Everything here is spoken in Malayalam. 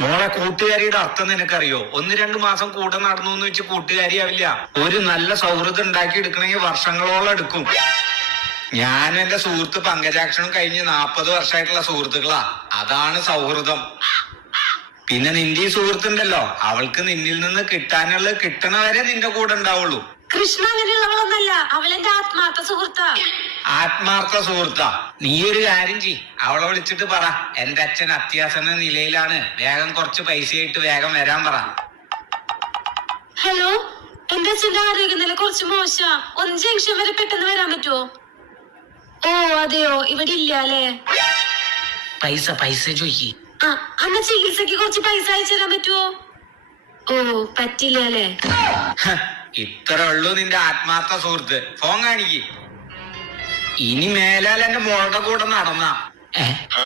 മോളെ കൂട്ടുകാരിയുടെ അർത്ഥം നിനക്കറിയോ? 1-2 മാസം കൂടെ നടന്നു എന്ന് വെച്ച് കൂട്ടുകാരിയാവില്ല. ഒരു നല്ല സൗഹൃദം ഉണ്ടാക്കി എടുക്കണമെങ്കിൽ വർഷങ്ങളോളം എടുക്കും. ഞാനും എന്റെ സുഹൃത്ത് പങ്കജാക്ഷനും കഴിഞ്ഞ് 40 വർഷമായിട്ടുള്ള സുഹൃത്തുക്കളാ. അതാണ് സൗഹൃദം. പിന്നെ നിന്റെ ഈ സുഹൃത്തുണ്ടല്ലോ, അവൾക്ക് നിന്നിൽ നിന്ന് കിട്ടാനുള്ളത് കിട്ടണവരെ നിന്റെ കൂടെ ഉണ്ടാവുള്ളൂ. കൃഷ്ണ അങ്ങനെയുള്ളവളൊന്നല്ല, അവളെന്റെ ആത്മാർത്ഥ സുഹൃത്താ. ആത്മാർത്ഥ സുഹൃത്താ? നീ ഒരു കാര്യം ചെയ്, അവളെ വിളിച്ചിട്ട് പറ, എന്റെ അച്ഛൻ അത്യാസന്ന നിലയിലാണ്, വേഗം കുറച്ച് പൈസയായിട്ട് വേഗം വരാൻ പറ. ഹലോ, എന്റെ അച്ഛന്റെ ആരോഗ്യനില കുറച്ച് മോശം. 1 ജംഗ്ഷൻ വരെ പെട്ടെന്ന് വരാൻ പറ്റുമോ? ഓ അതെയോ, ഇവിടെ ഇല്ല അല്ലേ? പൈസ ചോദിക്ക്. അന്ന ചികിത്സക്ക് കുറച്ച് പൈസ അയച്ചു തരാൻ പറ്റുമോ? ഓ പറ്റില്ല അല്ലേ? ഇത്ര ഉള്ളൂ നിന്റെ ആത്മാർത്ഥ സുഹൃത്ത്. ഫോൺ കാണിക്ക്. ഇനി മേലാൽ എന്റെ മോളുടെ കൂടെ നടന്ന